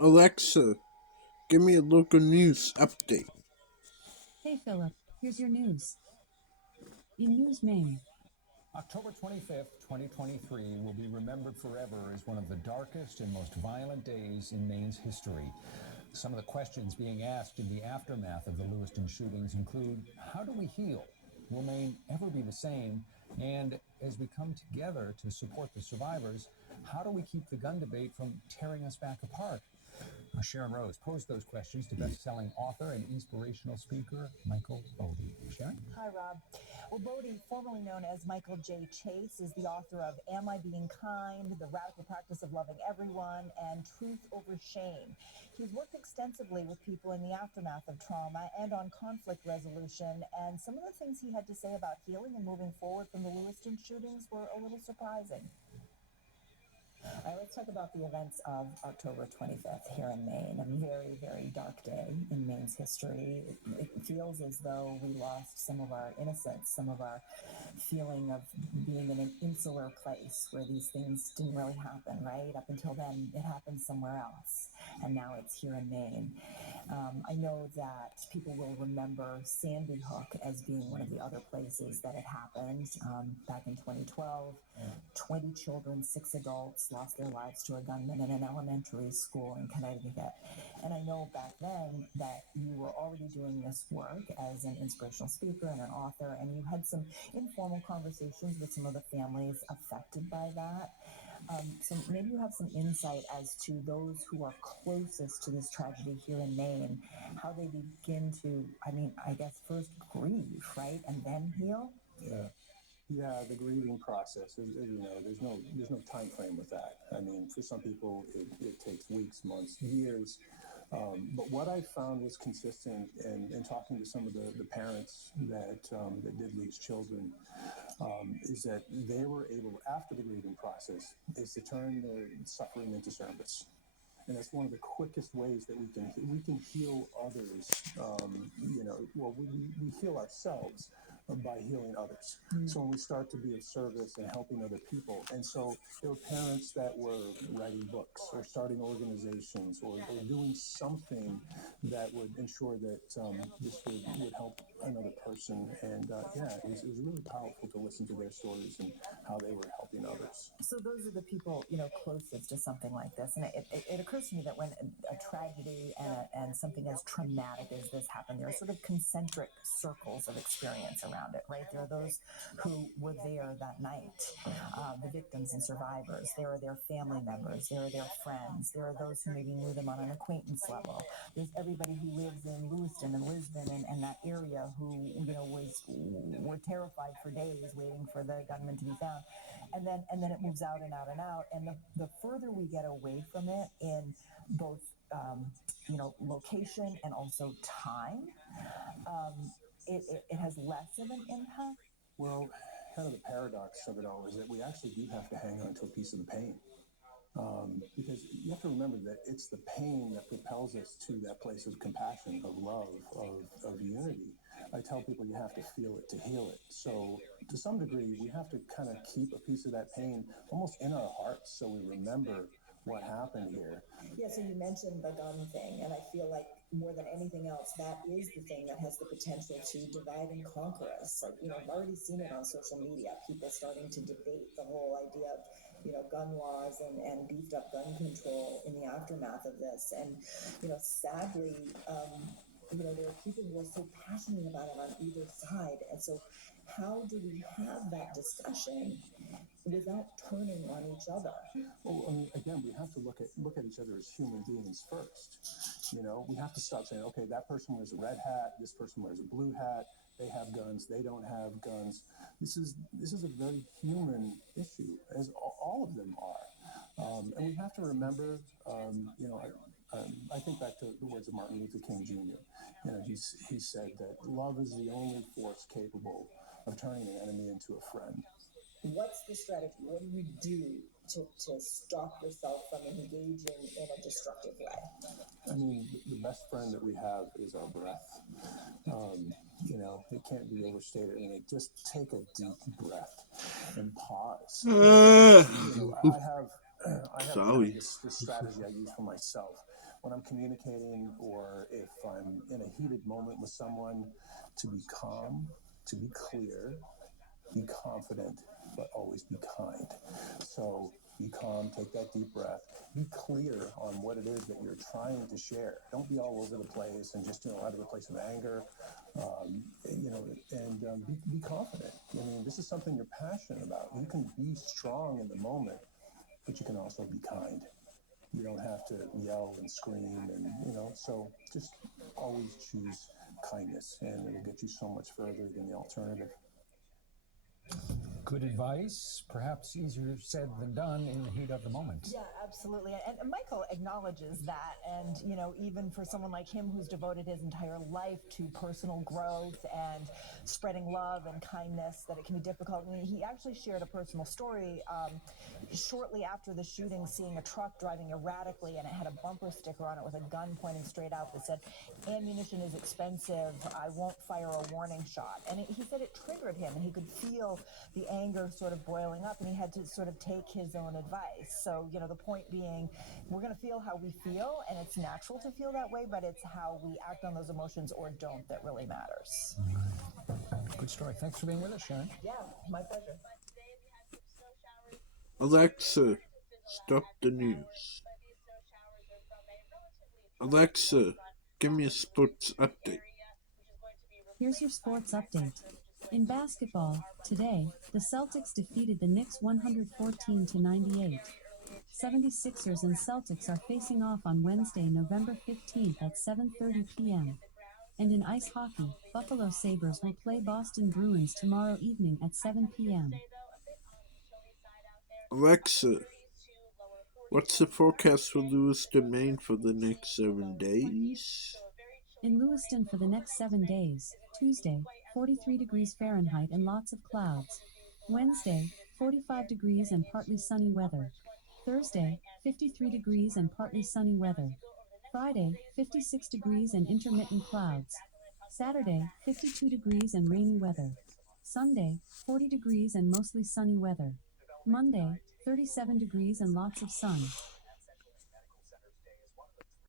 Alexa, give me a local news update. Hey Philip, here's your news. In News Maine, October 25th, 2023 will be remembered forever as one of the darkest and most violent days in Maine's history. Some of the questions being asked in the aftermath of the Lewiston shootings include, how do we heal? Will Maine ever be the same? And as we come together to support the survivors, how do we keep the gun debate from tearing us back apart? Sharon Rose posed those questions to best-selling author and inspirational speaker Michael Bodie. Sharon? Hi, Rob. Well, Bodie, formerly known as Michael J. Chase, is the author of Am I Being Kind? The Radical Practice of Loving Everyone, and Truth Over Shame. He's worked extensively with people in the aftermath of trauma and on conflict resolution, and some of the things he had to say about healing and moving forward from the Lewiston shootings were a little surprising. All right, let's talk about the events of October 25th here in Maine. A very, very dark day in Maine's history. It feels as though we lost some of our innocence, some of our feeling of being in an insular place where these things didn't really happen, right? Up until then, it happened somewhere else, and now it's here in Maine. I know that people will remember Sandy Hook as being one of the other places that it happened back in 2012. 20 children, 6 adults lost their lives to a gunman in an elementary school in Connecticut. And I know back then that you were already doing this work as an inspirational speaker and an author, and you had some informal conversations with some of the families affected by that. So maybe you have some insight as to those who are closest to this tragedy here in Maine, how they begin to, I guess first grieve, right, and then heal. Yeah, the grieving process is, you know, there's no time frame with that. I mean, for some people, it takes weeks, months, years. But what I found was consistent in talking to some of the parents that did lose children, is that they were able, after the grieving process, is to turn their suffering into service. And that's one of the quickest ways that we can heal others. We heal ourselves by healing others. So when we start to be of service and helping other people, and so there were parents that were writing books or starting organizations or doing something that would ensure that this would help another person. And it was really powerful to listen to their stories and how they were helping others. So those are the people, closest to something like this. And it occurs to me that when a tragedy and something as traumatic as this happened, there are sort of concentric circles of experience around it, right? There are those who were there that night, the victims and survivors. There are their family members. There are their friends. There are those who maybe knew them on an acquaintance level. There's everybody who lives in Lewiston and Lisbon and that area who, were terrified for days waiting for the gunman to be found. And then it moves out and out and out. And the further we get away from it in both, location and also time, it has less of an impact. Well, kind of the paradox of it all is that we actually do have to hang on to a piece of the pain. Because you have to remember that it's the pain that propels us to that place of compassion, of love, of unity. I tell people you have to feel it to heal it. So to some degree, we have to kind of keep a piece of that pain almost in our hearts so we remember what happened here. Yeah, so you mentioned the gun thing, and I feel like more than anything else, that is the thing that has the potential to divide and conquer us. Like, I've already seen it on social media, people starting to debate the whole idea of, gun laws and beefed up gun control in the aftermath of this. And, sadly, there are people who are so passionate about it on either side. And so how do we have that discussion without turning on each other? Well, I mean, again, we have to look at each other as human beings first. We have to stop saying, okay, that person wears a red hat, this person wears a blue hat, they have guns, they don't have guns. This is a very human issue, as all of them are. And we have to remember, I think back to the words of Martin Luther King Jr. He said that love is the only force capable of turning an enemy into a friend. What's the strategy? What do you do to stop yourself from engaging in a destructive way? I mean, the best friend that we have is our breath. It can't be overstated. I mean, just take a deep breath and pause. I have kind Sorry. of this strategy I use for myself. when I'm communicating or if I'm in a heated moment with someone, to be calm, to be clear, be confident, but always be kind. So be calm, take that deep breath, be clear on what it is that you're trying to share. Don't be all over the place and just, out of a place of anger, be confident. I mean, this is something you're passionate about. You can be strong in the moment, but you can also be kind. You don't have to yell and scream and, so just always choose kindness and it'll get you so much further than the alternative. Good advice, perhaps easier said than done in the heat of the moment. Yeah, absolutely. And Michael acknowledges that. And, even for someone like him who's devoted his entire life to personal growth and spreading love and kindness, that it can be difficult. I mean, he actually shared a personal story shortly after the shooting, seeing a truck driving erratically, and it had a bumper sticker on it with a gun pointing straight out that said, "Ammunition is expensive. I won't fire a warning shot." And he said it triggered him, and he could feel the anger sort of boiling up, and he had to sort of take his own advice. So, the point being, we're going to feel how we feel, and it's natural to feel that way, but it's how we act on those emotions or don't that really matters. Good story. Thanks for being with us, Sharon. Yeah, my pleasure. Alexa, stop the news. Alexa, give me a sports update. Here's your sports update. In basketball, today, the Celtics defeated the Knicks 114-98. 76ers and Celtics are facing off on Wednesday, November 15th at 7:30 p.m. And in ice hockey, Buffalo Sabres will play Boston Bruins tomorrow evening at 7 p.m. Alexa, what's the forecast for Lewiston, Maine for the next 7 days? In Lewiston for the next 7 days, Tuesday, 43 degrees Fahrenheit and lots of clouds. Wednesday, 45 degrees and partly sunny weather. Thursday, 53 degrees and partly sunny weather. Friday, 56 degrees and intermittent clouds. Saturday, 52 degrees and rainy weather. Sunday, 40 degrees and mostly sunny weather. Monday, 37 degrees and lots of sun.